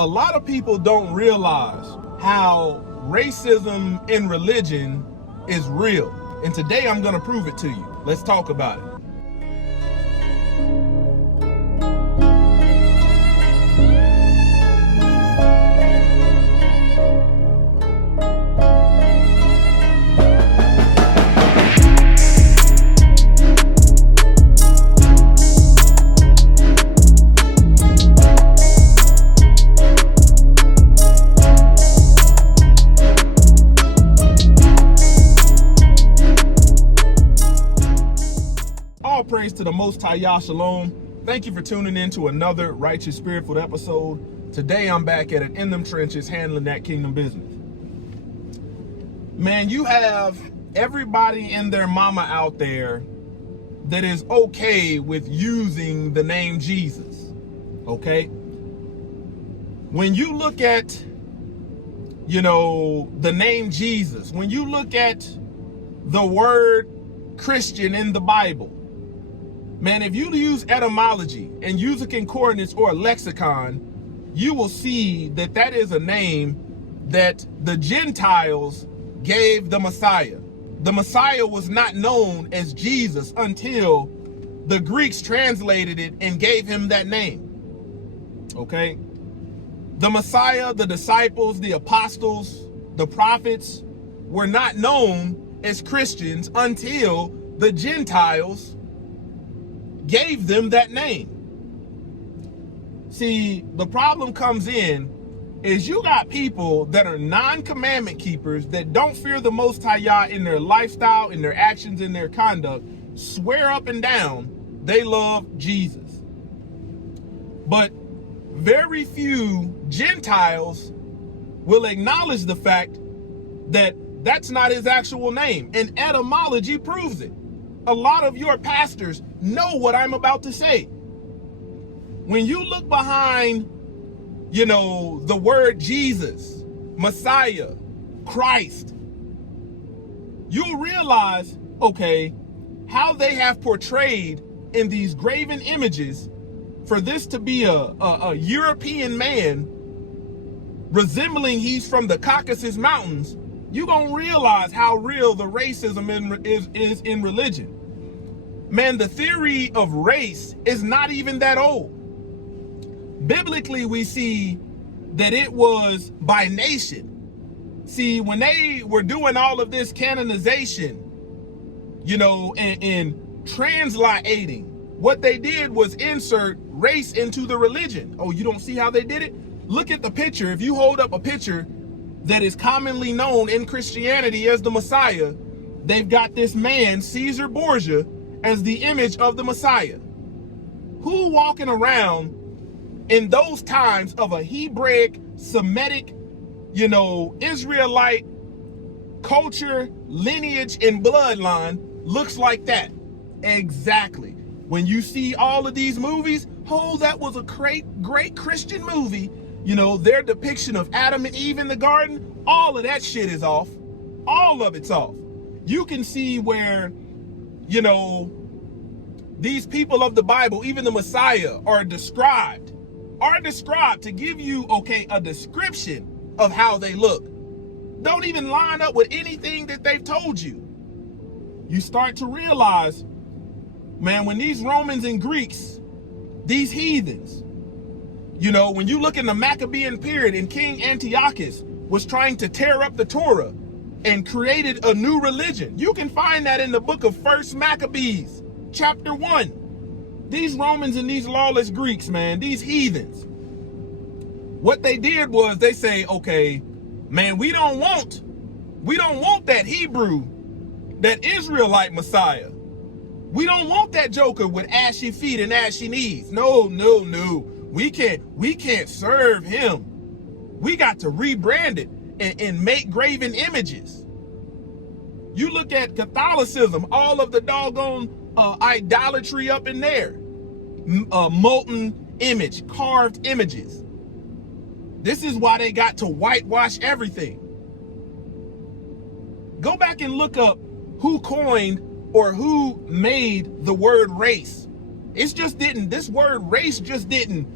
A lot of people don't realize how racism in religion is real. And today I'm going to prove it to you. Let's talk about it. All praise to the Most High Yah Shalom. Thank you for tuning in to another Righteous Spirit-filled episode. Today I'm back at it in them trenches handling that kingdom business. Man, you have everybody and their mama out there that is okay with using the name Jesus, okay? When you look at, the name Jesus, when you look at the word Christian in the Bible, man, if you use etymology and use a concordance or a lexicon, you will see that that is a name that the Gentiles gave the Messiah. The Messiah was not known as Jesus until the Greeks translated it and gave him that name. Okay? The Messiah, the disciples, the apostles, the prophets were not known as Christians until the Gentiles gave them that name. See, the problem comes in is you got people that are non-commandment keepers that don't fear the Most High Yah in their lifestyle, in their actions, in their conduct, swear up and down they love Jesus. But very few Gentiles will acknowledge the fact that that's not his actual name, and etymology proves it. A lot of your pastors know what I'm about to say. When you look behind, the word Jesus, Messiah, Christ, you'll realize, okay, how they have portrayed in these graven images for this to be a European man resembling he's from the Caucasus Mountains. You're going to realize how real the racism is in religion. Man, the theory of race is not even that old. Biblically, we see that it was by nation. See, when they were doing all of this canonization, and translating, what they did was insert race into the religion. Oh, you don't see how they did it? Look at the picture. If you hold up a picture that is commonly known in Christianity as the Messiah, they've got this man, Caesar Borgia, as the image of the Messiah. Who walking around in those times of a Hebraic, Semitic, Israelite culture, lineage, and bloodline looks like that? Exactly. When you see all of these movies, that was a great Christian movie. Their depiction of Adam and Eve in the garden, all of that shit is off. All of it's off. You can see where, these people of the Bible, even the Messiah, are described to give you, a description of how they look. Don't even line up with anything that they've told you. You start to realize, man, when these Romans and Greeks, these heathens, when you look in the Maccabean period and King Antiochus was trying to tear up the Torah and created a new religion. You can find that in the book of 1 Maccabees, chapter 1. These Romans and these lawless Greeks, man, these heathens, what they did was they say, okay, man, we don't want that Hebrew, that Israelite Messiah. We don't want that joker with ashy feet and ashy knees. No. We can't serve him. We got to rebrand it and make graven images. You look at Catholicism, all of the doggone idolatry up in there. Molten image, carved images. This is why they got to whitewash everything. Go back and look up who coined or who made the word race. This word race just didn't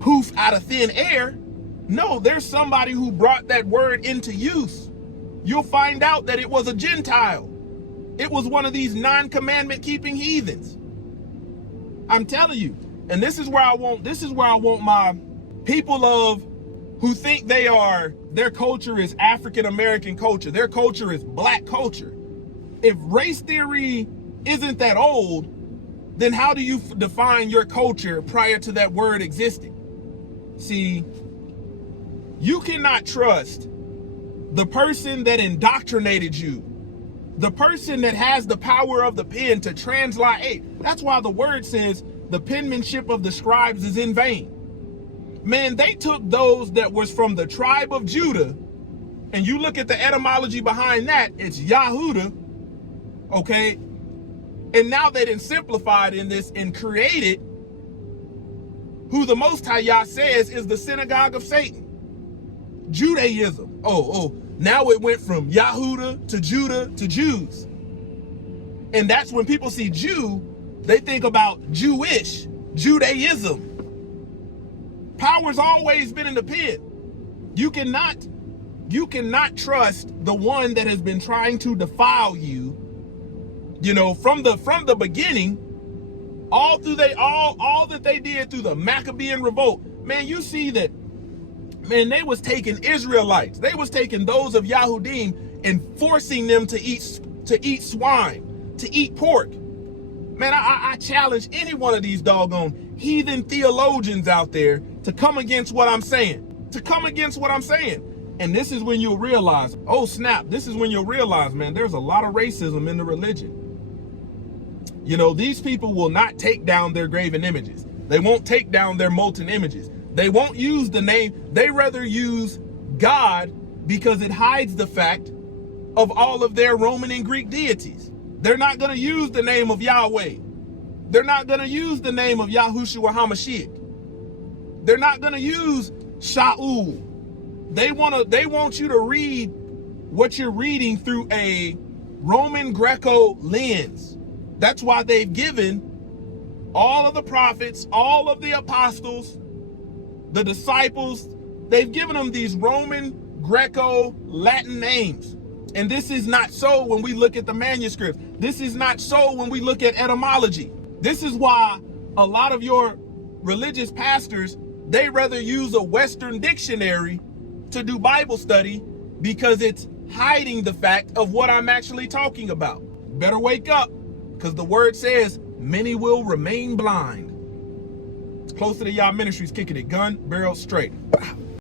poof out of thin air. No, there's somebody who brought that word into use. You'll find out that it was a Gentile. It was one of these non-commandment keeping heathens. I'm telling you. And this is where I want my people who think their culture is African American culture. Their culture is black culture. If race theory isn't that old, then how do you define your culture prior to that word existing? See, you cannot trust the person that indoctrinated you, the person that has the power of the pen to translate. That's why the word says the penmanship of the scribes is in vain. Man, they took those that was from the tribe of Judah, and you look at the etymology behind that, it's Yahudah, okay? And now they didn't simplify it in this and created who the Most High Yah says is the synagogue of Satan. Judaism. Now it went from Yahudah to Judah to Jews. And that's when people see Jew, they think about Jewish, Judaism. Power's always been in the pit. You cannot trust the one that has been trying to defile you, from the beginning, all that they did through the Maccabean revolt. Man, you see that, man, they was taking Israelites. They was taking those of Yahudim and forcing them to eat swine, to eat pork. Man, I challenge any one of these doggone heathen theologians out there to come against what I'm saying. And this is when you'll realize, oh snap, this is when you'll realize, man, there's a lot of racism in the religion. These people will not take down their graven images. They won't take down their molten images. They won't use the name. They rather use God because it hides the fact of all of their Roman and Greek deities. They're not going to use the name of Yahweh. They're not going to use the name of Yahushua HaMashiach. They're not going to use Shaul. They want you to read what you're reading through a Roman Greco lens. That's why they've given all of the prophets, all of the apostles, the disciples, they've given them these Roman Greco Latin names. And this is not so when we look at the manuscripts. This is not so when we look at etymology. This is why a lot of your religious pastors, they rather use a Western dictionary to do Bible study because it's hiding the fact of what I'm actually talking about. Better wake up, because the word says many will remain blind. It's Closer to Yah Ministries, kicking it gun barrel straight.